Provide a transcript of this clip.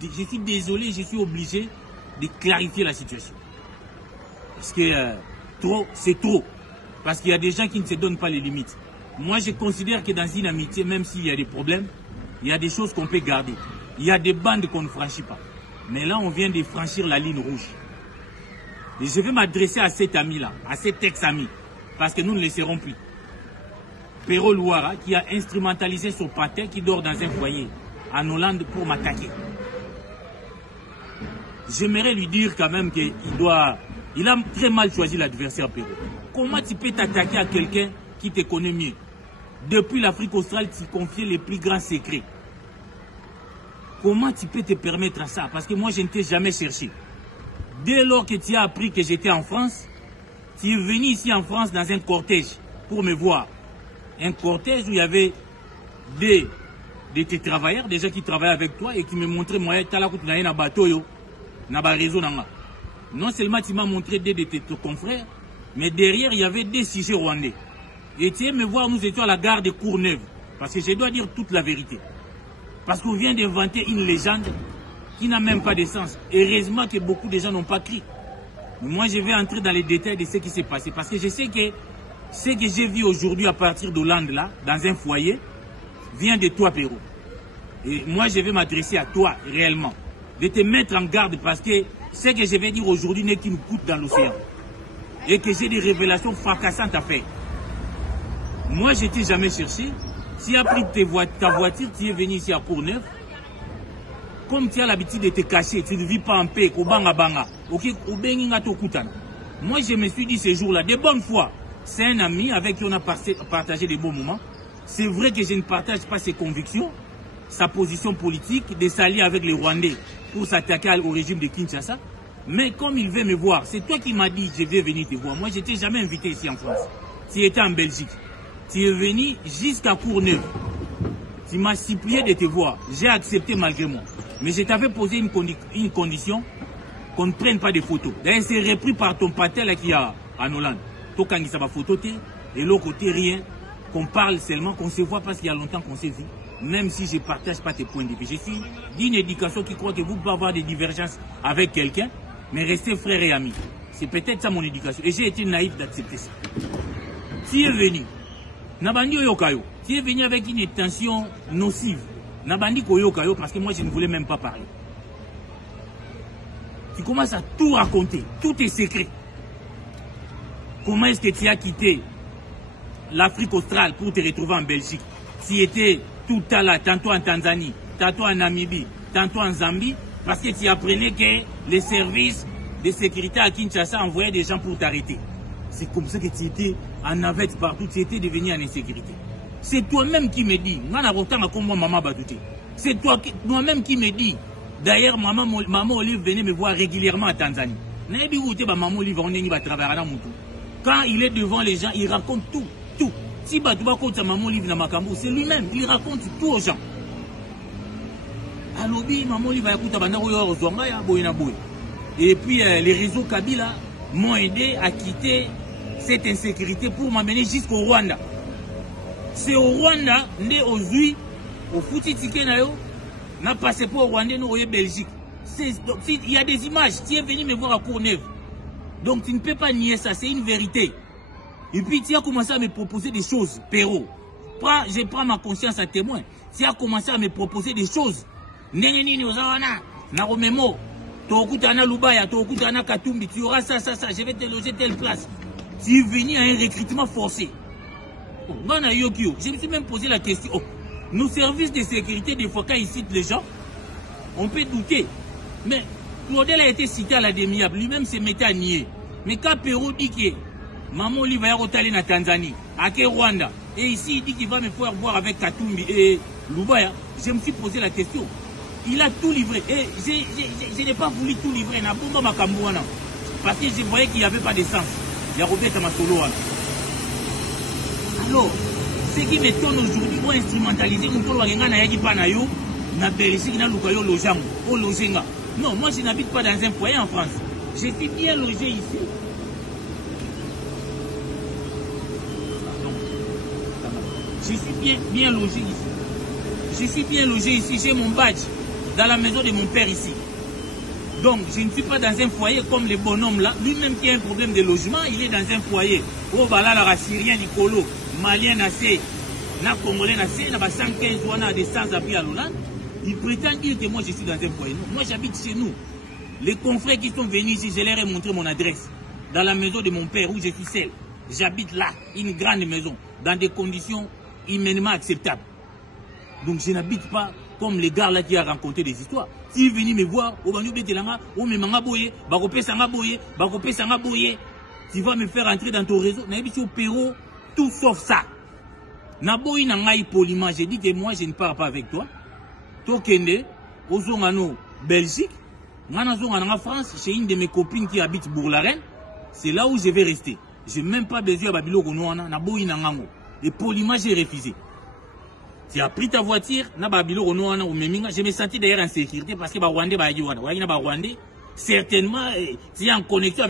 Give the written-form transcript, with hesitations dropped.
désolé, je suis obligé de clarifier la situation. Parce que trop, c'est trop. Parce qu'il y a des gens qui ne se donnent pas les limites. Moi, je considère que dans une amitié, même s'il y a des problèmes, il y a des choses qu'on peut garder. Il y a des bandes qu'on ne franchit pas. Mais là, on vient de franchir la ligne rouge. Et je vais m'adresser à cet ami-là, à cet ex-ami, parce que nous ne le serons plus. Pero Louara, qui a instrumentalisé son patin qui dort dans un foyer en Hollande pour m'attaquer. J'aimerais lui dire quand même qu'il doit... Il a très mal choisi l'adversaire, Pero. Comment tu peux t'attaquer à quelqu'un qui te connaît mieux? Depuis l'Afrique australe, tu confiais les plus grands secrets. Comment tu peux te permettre à ça? Parce que moi, je ne t'ai jamais cherché. Dès lors que tu as appris que j'étais en France, tu es venu ici en France dans un cortège pour me voir. Un cortège où il y avait des tes travailleurs, des gens qui travaillaient avec toi et qui me montraient, moi, non seulement tu m'as montré des de tes confrères, mais derrière, il y avait des sujets rwandais. Et tu es me voir, nous étions à la gare de Courneuve. Parce que je dois dire toute la vérité. Parce qu'on vient d'inventer une légende qui n'a même pas de sens. Heureusement que beaucoup de gens n'ont pas crié. Mais moi, je vais entrer dans les détails de ce qui s'est passé. Parce que je sais que ce que j'ai vu aujourd'hui à partir d'Hollande, là, dans un foyer, vient de toi, Pero. Et moi, je vais m'adresser à toi, réellement. De te mettre en garde parce que ce que je vais dire aujourd'hui n'est qu'une goutte dans l'océan. Et que j'ai des révélations fracassantes à faire. Moi, je ne t'ai jamais cherché. Tu as pris ta voiture, tu es venu ici à Courneuve. Comme tu as l'habitude de te cacher, tu ne vis pas en paix, moi, je me suis dit ce jour-là, de bonne foi, c'est un ami avec qui on a partagé des bons moments. C'est vrai que je ne partage pas ses convictions, sa position politique, de s'allier avec les Rwandais pour s'attaquer au régime de Kinshasa. Mais comme il veut me voir, c'est toi qui m'as dit je vais venir te voir. Moi, je ne t'ai jamais invité ici en France. Tu étais en Belgique. Tu es venu jusqu'à Courneuve. Tu m'as supplié de te voir. J'ai accepté malgré moi. Mais je t'avais posé une condition qu'on ne prenne pas de photos. D'ailleurs, c'est repris par ton patin là qui a en Hollande. Toi, quand il s'est photo, et l'autre côté, rien. Qu'on parle seulement, qu'on se voit parce qu'il y a longtemps qu'on s'est vu. Même si je ne partage pas tes points de vue. Je suis d'une éducation qui croit que vous pouvez avoir des divergences avec quelqu'un, mais rester frère et ami. C'est peut-être ça mon éducation. Et j'ai été naïf d'accepter ça. Tu es venu. Nabandi Oyokayo. Tu es venu avec une intention nocive. Nabandi Koyokayo parce que moi je ne voulais même pas parler. Tu commences à tout raconter, tous tes secrets. Comment est-ce que tu as quitté l'Afrique australe pour te retrouver en Belgique? Tu étais tout à l'heure, tantôt en Tanzanie, tantôt en Namibie, tantôt en Zambie, parce que tu apprenais que les services de sécurité à Kinshasa envoyaient des gens pour t'arrêter. C'est comme ça que tu étais en navette partout, tu étais devenu en insécurité. C'est toi-même qui me dis, c'est toi-même qui me dis. D'ailleurs, maman Olive venait me voir régulièrement en Tanzanie. Quand il est devant les gens, il raconte tout. Si maman Olive na makambo, c'est lui-même, il raconte tout aux gens. Et puis les réseaux Kabila m'ont aidé à quitter cette insécurité pour m'amener jusqu'au Rwanda. C'est au Rwanda, né aux Zui, au Fouti Tikenayo, n'a passé pas au Rwanda, nous au Belgique. Il y a des images, tu es venu me voir à Courneuve. Donc tu ne peux pas nier ça, c'est une vérité. Et puis tu as commencé à me proposer des choses, Pero. Je prends ma conscience à témoin. Tu as commencé à me proposer des choses. Nengenini ozawana, naromemo, Tokutana Lubaya, Tokutana Katumbi, tu auras ça, je vais te loger telle place. Tu es venu à un recrutement forcé. Je me suis même posé la question. Nos services de sécurité, des fois, quand ils citent les gens, on peut douter. Mais Claudel a été cité à la demi-able. Lui-même se mettait à nier. Mais quand Pero dit que Maman Oli va y en Tanzanie, à Rwanda, et ici il dit qu'il va me faire voir avec Katumbi et Lubaya, je me suis posé la question. Il a tout livré. Et je n'ai pas voulu tout livrer. Parce que je voyais qu'il n'y avait pas d'essence. Il y a Robert Tamasolo. Alors, ce qui m'étonne aujourd'hui, pour instrumentaliser, non, moi je n'habite pas dans un foyer en France. Je suis bien logé ici. Je suis bien logé ici. Je suis bien logé ici. J'ai mon badge dans la maison de mon père ici. Donc, je ne suis pas dans un foyer comme les bonhommes là. Lui-même qui a un problème de logement, il est dans un foyer. Oh, bah là, Syrien, Nicolo, Malien, Nassé, na Congolais, Nassé, na 115 ou na des sans-abri à l'Hollande. Il prétend dire que moi, je suis dans un foyer. Non, moi, j'habite chez nous. Les confrères qui sont venus ici, je leur ai montré mon adresse. Dans la maison de mon père, où je suis seul. J'habite là, une grande maison, dans des conditions humainement acceptables. Donc je n'habite pas comme les gars là qui ont raconté des histoires. S'ils viennent me voir, tu vas me faire entrer dans ton réseau. Tout sauf ça. Naboyi nangai poliment, j'ai dit que moi je ne pars pas avec toi. Tokende, Ozongano, Belgique, Manazongana France, chez une de mes copines qui habite Bourg-la-Reine. C'est là où je vais rester. Je n'ai même pas besoin de Babilo Ronouana, Naboyi Nangango. Et poliment, j'ai refusé. Tu as pris ta voiture, Babilo Ronouana ou Meminga. Je me sentis d'ailleurs en sécurité parce que Rwandais, certainement, tu es en connexion.